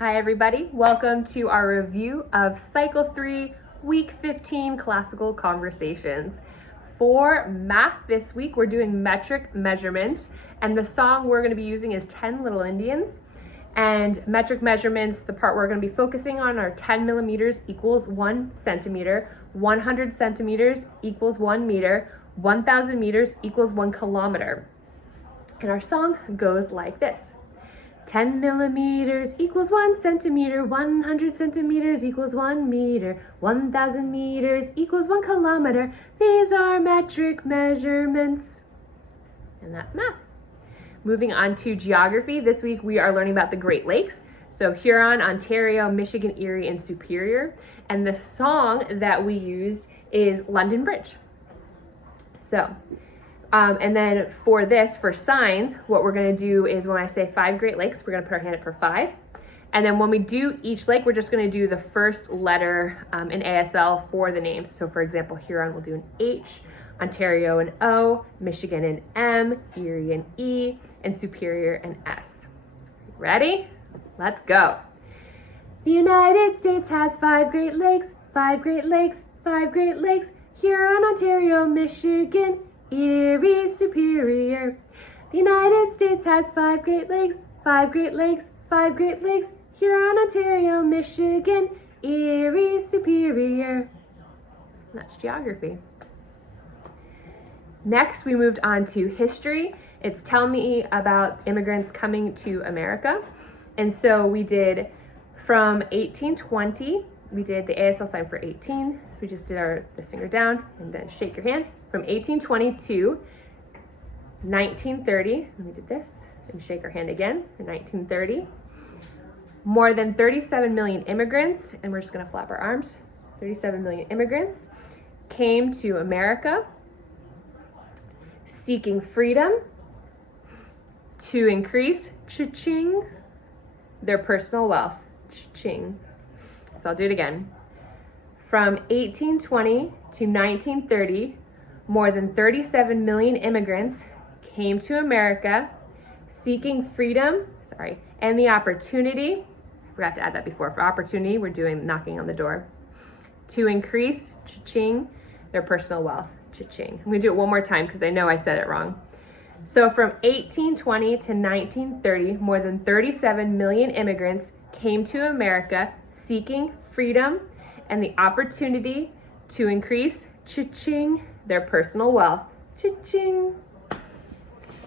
Hi everybody, welcome to our review of Cycle 3, Week 15 Classical Conversations. For math this week, we're doing metric measurements, and the song we're going to be using is 10 Little Indians. And metric measurements, the part we're going to be focusing on are 10 millimeters equals 1 centimeter, 100 centimeters equals 1 meter, 1,000 meters equals 1 kilometer. And our song goes like this. 10 millimeters equals 1 centimeter, 100 centimeters equals 1 meter, 1,000 meters equals 1 kilometer. These are metric measurements. And that's math. Moving on to geography, this week we are learning about the Great Lakes. So Huron, Ontario, Michigan, Erie, and Superior. And the song that we used is London Bridge. And then for signs, what we're going to do is when I say 5 Great Lakes, we're going to put our hand up for 5. And then when we do each lake, we're just going to do the first letter in ASL for the names. So for example, Huron will do an H, Ontario an O, Michigan an M, Erie an E, and Superior an S. Ready? Let's go. The United States has 5 Great Lakes, 5 Great Lakes, 5 Great Lakes, Huron, Ontario, Michigan, Erie, Superior. The United States has 5 Great Lakes, 5 Great Lakes, 5 Great Lakes, Huron, Ontario, Michigan, Erie, Superior. And that's geography. Next, we moved on to history. It's tell me about immigrants coming to America. And so we did from 1820, we did the ASL sign for 18. So we just did this finger down and then shake your hand. From 1820 to 1930, and we did this and shake our hand again in 1930. More than 37 million immigrants, and we're just gonna flap our arms. 37 million immigrants came to America seeking freedom to increase, cha-ching, their personal wealth, cha-ching. So I'll do it again. From 1820 to 1930, more than 37 million immigrants came to America seeking freedom, and the opportunity, I forgot to add that before, for opportunity, we're doing knocking on the door, to increase, cha-ching, their personal wealth, cha-ching. I'm gonna do it one more time because I know I said it wrong. So from 1820 to 1930, more than 37 million immigrants came to America seeking freedom and the opportunity to increase, cha-ching, their personal wealth, cha-ching.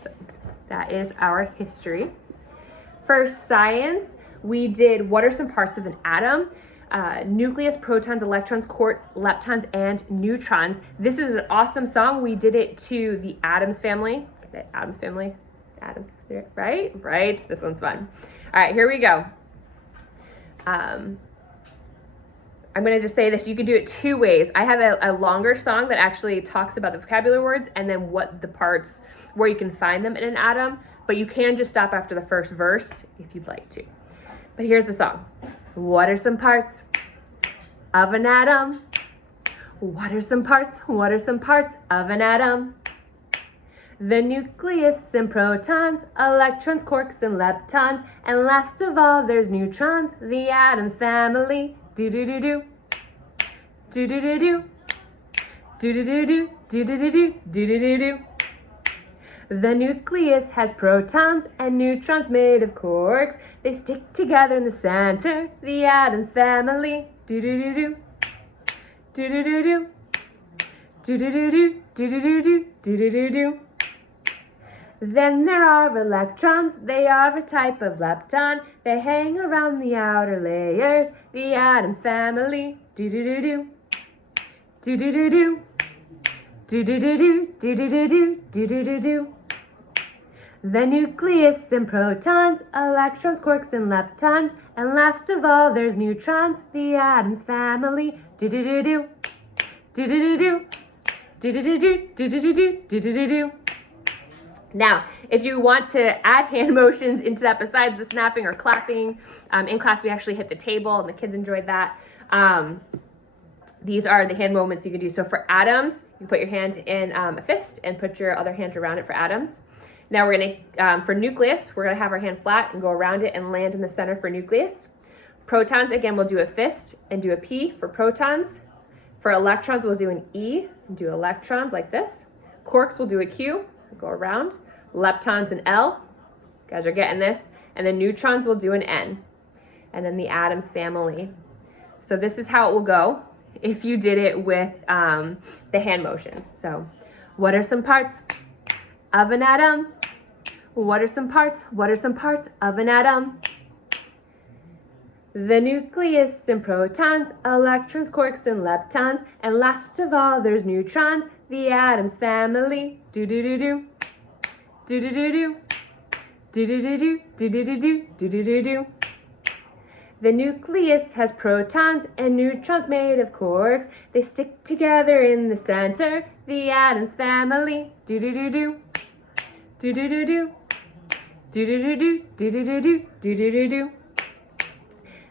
So that is our history. For science, we did what are some parts of an atom? Nucleus, protons, electrons, quarks, leptons, and neutrons. This is an awesome song. We did it to the Addams family. Addams family, Addams, right? Right, this one's fun. All right, here we go. I'm going to just say this, you could do it 2 ways. I have a longer song that actually talks about the vocabulary words and then what the parts, where you can find them in an atom, but you can just stop after the first verse if you'd like to. But here's the song. What are some parts of an atom? What are some parts of an atom? The nucleus and protons, electrons, quarks, and leptons, and last of all, there's neutrons, the Addams family. Do-do-do-do, do-do-do-do, do-do-do-do, do-do-do-do, do-do-do-do. The nucleus has protons and neutrons made of quarks. They stick together in the center, the Addams family. Do-do-do-do, do-do-do-do, do-do-do-do, do-do-do-do, do-do-do-do. Then there are electrons, they are a type of lepton. They hang around the outer layers, the Addams family. Do-do-do-do, do-do-do-do, do-do-do-do, do-do-do-do, do-do-do-do. The nucleus and protons, electrons, quarks, and leptons. And last of all, there's neutrons, the Addams family. Do-do-do-do, do-do-do-do, do-do-do-do, do-do-do-do, do-do-do-do. Now, if you want to add hand motions into that besides the snapping or clapping, in class we actually hit the table and the kids enjoyed that. These are the hand movements you can do. So for atoms, you put your hand in a fist and put your other hand around it for atoms. Now we're gonna, for nucleus, we're gonna have our hand flat and go around it and land in the center for nucleus. Protons, again, we'll do a fist and do a P for protons. For electrons, we'll do an E and do electrons like this. Quarks, we'll do a Q, go around. Leptons, an L. You guys are getting this. And then neutrons, we'll do an N. And then the atoms family. So this is how it will go if you did it with the hand motions. So what are some parts of an atom? What are some parts? What are some parts of an atom? The nucleus and protons, electrons, quarks, and leptons. And last of all, there's neutrons, the atoms family. Do-do-do-do. Do-do-do-do. Do-do-do-do. Do-do-do-do. Do-do-do-do. The nucleus has protons and neutrons made of quarks. They stick together in the center, the atoms family. Do-do-do-do. Do-do-do-do. Do-do-do-do. Do-do-do-do. Do-do-do-do.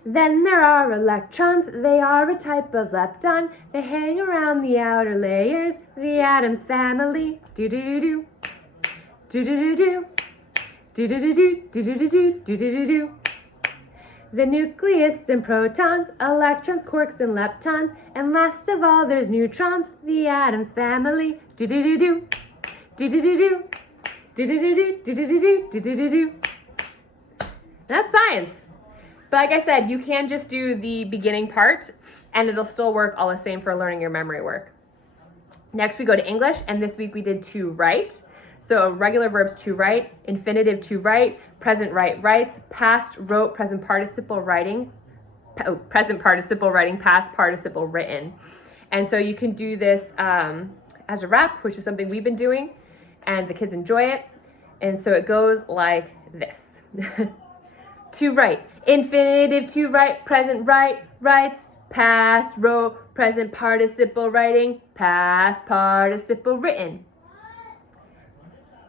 Then there are electrons. They are a type of lepton. They hang around the outer layers, the atoms family. Do-do-do-do. Do-do-do-do. Do-do-do-do. Do-do-do-do. Do-do-do-do. The nucleus and protons, electrons, quarks, and leptons. And last of all, there's neutrons, the atoms family. Do-do-do-do. Do-do-do-do. Do-do-do-do. Do-do-do-do. Do-do-do-do. That's science. But like I said, you can just do the beginning part, and it'll still work all the same for learning your memory work. Next, we go to English, and this week we did to write. So regular verbs to write, infinitive to write, present write writes, past wrote, present participle writing, present participle writing, past participle written. And so you can do this as a rap, which is something we've been doing, and the kids enjoy it. And so it goes like this. To write, infinitive to write, present write writes, past wrote, present participle writing, past participle written.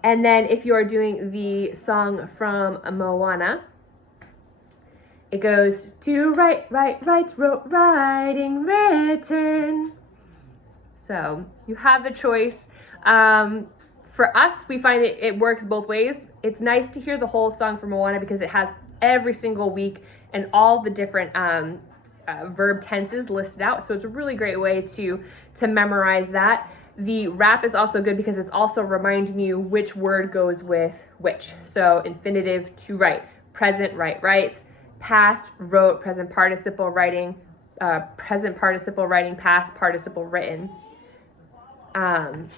And then if you are doing the song from Moana, it goes to write, write, writes, wrote, writing, written. So you have the choice. For us, we find it works both ways. It's nice to hear the whole song from Moana because it has every single week and all the different verb tenses listed out. So it's a really great way to memorize that. The rap is also good because it's also reminding you which word goes with which. So infinitive to write, present write writes, past wrote, present participle writing, past participle written. And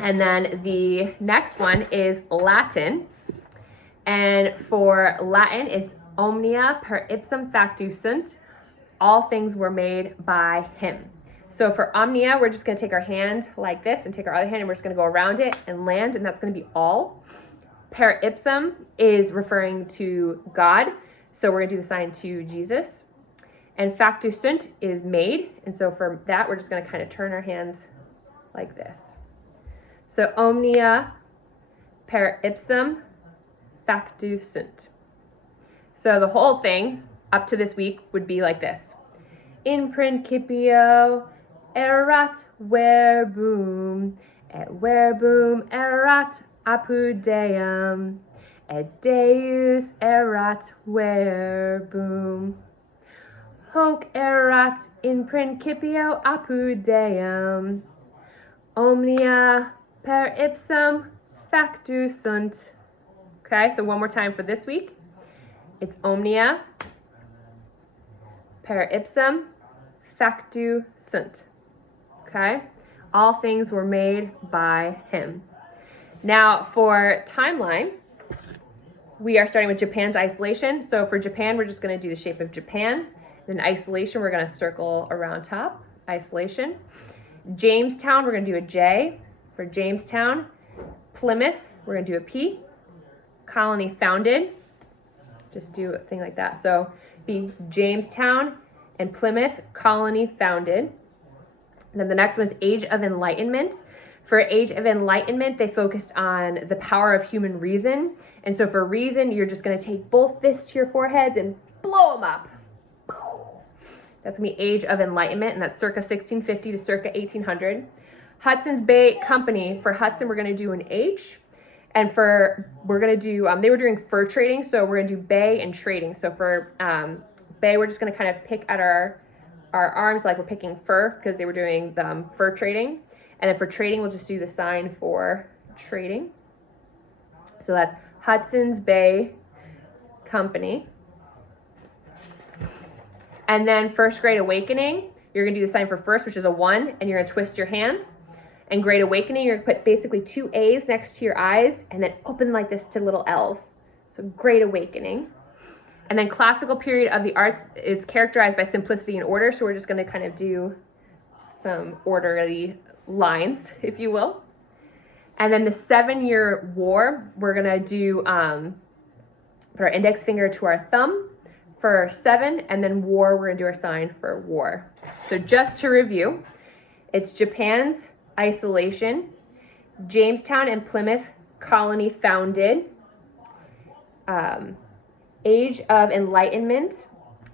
then the next one is Latin. And for Latin, it's omnia per ipsum factu sunt. All things were made by him. So for omnia, we're just going to take our hand like this and take our other hand and we're just going to go around it and land, and that's going to be all. Per ipsum is referring to God, so we're going to do the sign to Jesus. And factu sunt is made, and so for that, we're just going to kind of turn our hands like this. So omnia per ipsum factu sunt. So the whole thing up to this week would be like this. In principio erat verbum, et verbum erat apud Deum, et Deus erat verbum. Hoc erat in principio apud Deum. Omnia per ipsum factu sunt. Okay, so one more time for this week. It's omnia per ipsum factu sunt. Okay, all things were made by him. Now for timeline, we are starting with Japan's isolation. So for Japan, we're just going to do the shape of Japan. Then isolation, we're going to circle around top. Isolation. Jamestown, we're going to do a J for Jamestown. Plymouth, we're going to do a P. Colony founded, just do a thing like that. So be Jamestown and Plymouth, colony founded. And then the next one is Age of Enlightenment. For Age of Enlightenment, they focused on the power of human reason. And so for reason, you're just going to take both fists to your foreheads and blow them up. That's going to be Age of Enlightenment, and that's circa 1650 to circa 1800. Hudson's Bay Company, for Hudson, we're going to do an H. And we're going to do, they were doing fur trading, so we're going to do bay and trading. So for Bay, we're just going to kind of pick at our arms like we're picking fur, because they were doing the fur trading. And then for trading, we'll just do the sign for trading. So that's Hudson's Bay Company. And then first Great Awakening, you're going to do the sign for first, which is a 1, and you're going to twist your hand. And Great Awakening, you're going to put basically 2 A's next to your eyes and then open like this to little L's. So Great Awakening. And then classical period of the arts, it's characterized by simplicity and order. So we're just going to kind of do some orderly lines, if you will. And then the 7-Year War, we're going to do, put our index finger to our thumb for 7, and then war, we're going to do our sign for war. So just to review, it's Japan's isolation, Jamestown and Plymouth colony founded, Age of Enlightenment,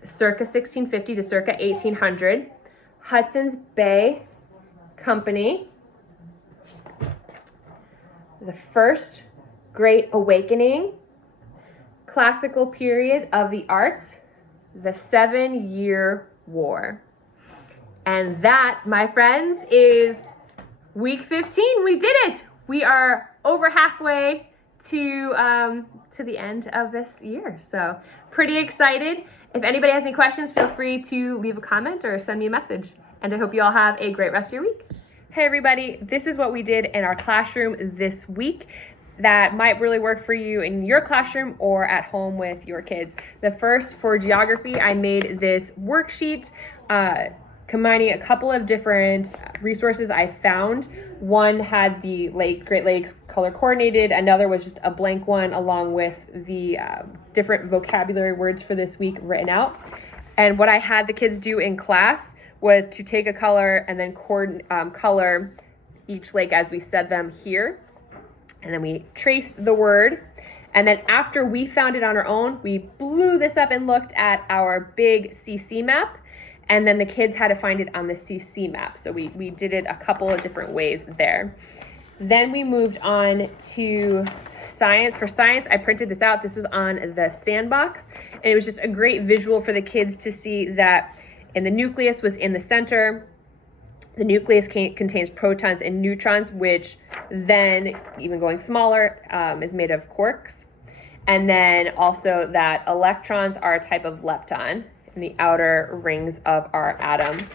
circa 1650 to circa 1800, Hudson's Bay Company, the First Great Awakening, classical period of the arts, the 7-Year War. And that, my friends, is week 15. We did it. We are over halfway to the end of this year. So pretty excited. If anybody has any questions, feel free to leave a comment or send me a message. And I hope you all have a great rest of your week. Hey everybody, this is what we did in our classroom this week that might really work for you in your classroom or at home with your kids. The first, for geography, I made this worksheet combining a couple of different resources I found. One had the Great Lakes color coordinated, another was just a blank one along with the different vocabulary words for this week written out. And what I had the kids do in class was to take a color and then color each lake as we said them here. And then we traced the word. And then after we found it on our own, we blew this up and looked at our big CC map. And then the kids had to find it on the CC map. So we did it a couple of different ways there. Then we moved on to science. For science, I printed this out. This was on the sandbox. And it was just a great visual for the kids to see that in the nucleus was in the center. The nucleus contains protons and neutrons, which then, even going smaller, is made of quarks. And then also that electrons are a type of lepton in the outer rings of our atom.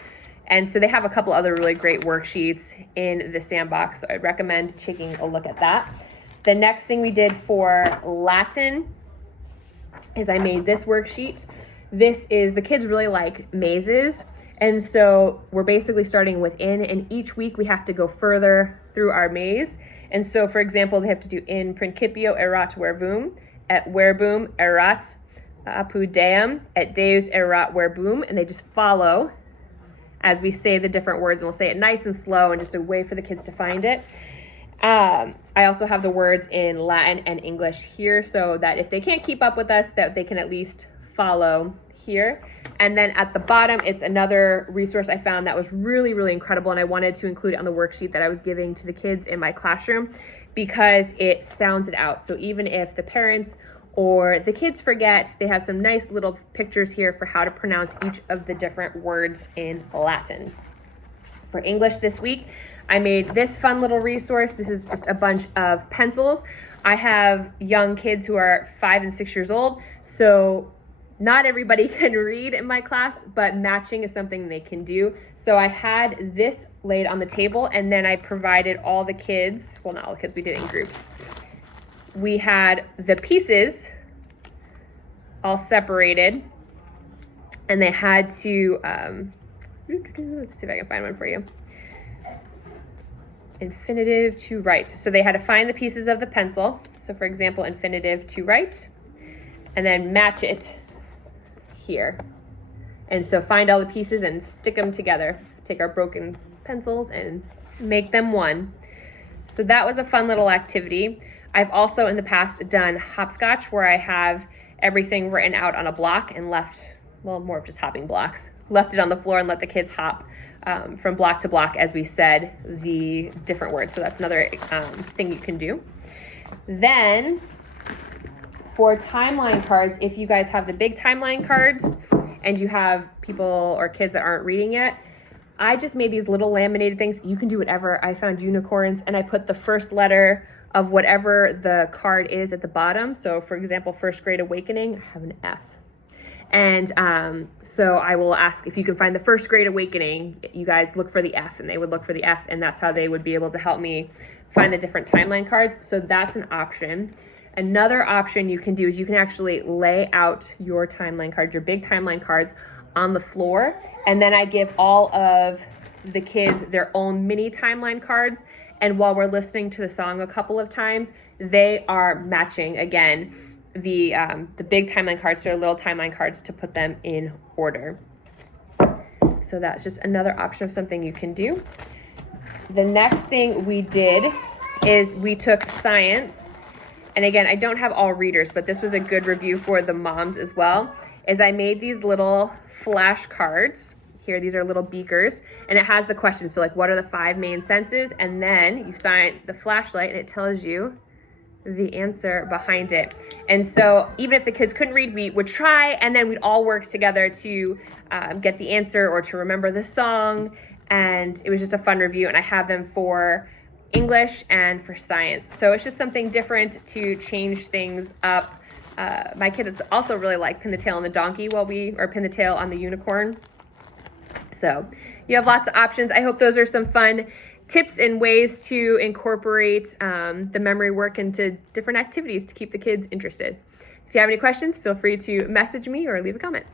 And so they have a couple other really great worksheets in the sandbox, so I'd recommend taking a look at that. The next thing we did for Latin is I made this worksheet. This is, the kids really like mazes. And so we're basically starting within, and each week we have to go further through our maze. And so, for example, they have to do in principio erat verbum, et verbum erat apud Deum, et Deus erat verbum, and they just follow as we say the different words, and we'll say it nice and slow and just a way for the kids to find it. I also have the words in Latin and English here so that if they can't keep up with us, that they can at least follow here. And then at the bottom, it's another resource I found that was really, really incredible, and I wanted to include it on the worksheet that I was giving to the kids in my classroom because it sounds it out. So even if the parents or the kids forget, they have some nice little pictures here for how to pronounce each of the different words in Latin. For English this week, I made this fun little resource. This is just a bunch of pencils. I have young kids who are 5 and 6 years old, so not everybody can read in my class, but matching is something they can do. So I had this laid on the table, and then I provided all the kids, well, not all the kids, we did it in groups. We had the pieces all separated, and they had to, let's see if I can find one for you. Infinitive to write. So they had to find the pieces of the pencil. So for example, infinitive to write, and then match it here. And so find all the pieces and stick them together. Take our broken pencils and make them one. So that was a fun little activity. I've also in the past done hopscotch, where I have everything written out on a block and left, well, more of just hopping blocks, left it on the floor and let the kids hop from block to block as we said the different words. So that's another thing you can do. Then for timeline cards, if you guys have the big timeline cards, and you have people or kids that aren't reading yet, I just made these little laminated things. You can do whatever. I found unicorns, and I put the first letter of whatever the card is at the bottom. So for example, First Grade Awakening, I have an F. And so I will ask if you can find the First Grade Awakening, you guys look for the F, and they would look for the F, and that's how they would be able to help me find the different timeline cards. So that's an option. Another option you can do is you can actually lay out your timeline cards, your big timeline cards, on the floor, and then I give all of the kids their own mini timeline cards, and while we're listening to the song a couple of times, they are matching again the big timeline cards to their little timeline cards to put them in order. So that's just another option of something you can do. The next thing we did is we took science, and again, I don't have all readers, but this was a good review for the moms as well, is I made these little flash cards. Here, these are little beakers, and it has the questions. So like, what are the 5 main senses? And then you shine the flashlight and it tells you the answer behind it. And so even if the kids couldn't read, we would try, and then we'd all work together to get the answer or to remember the song. And it was just a fun review, and I have them for English and for science. So it's just something different to change things up. My kids also really like Pin the Tail on the Donkey or Pin the Tail on the Unicorn. So you have lots of options. I hope those are some fun tips and ways to incorporate the memory work into different activities to keep the kids interested. If you have any questions, feel free to message me or leave a comment.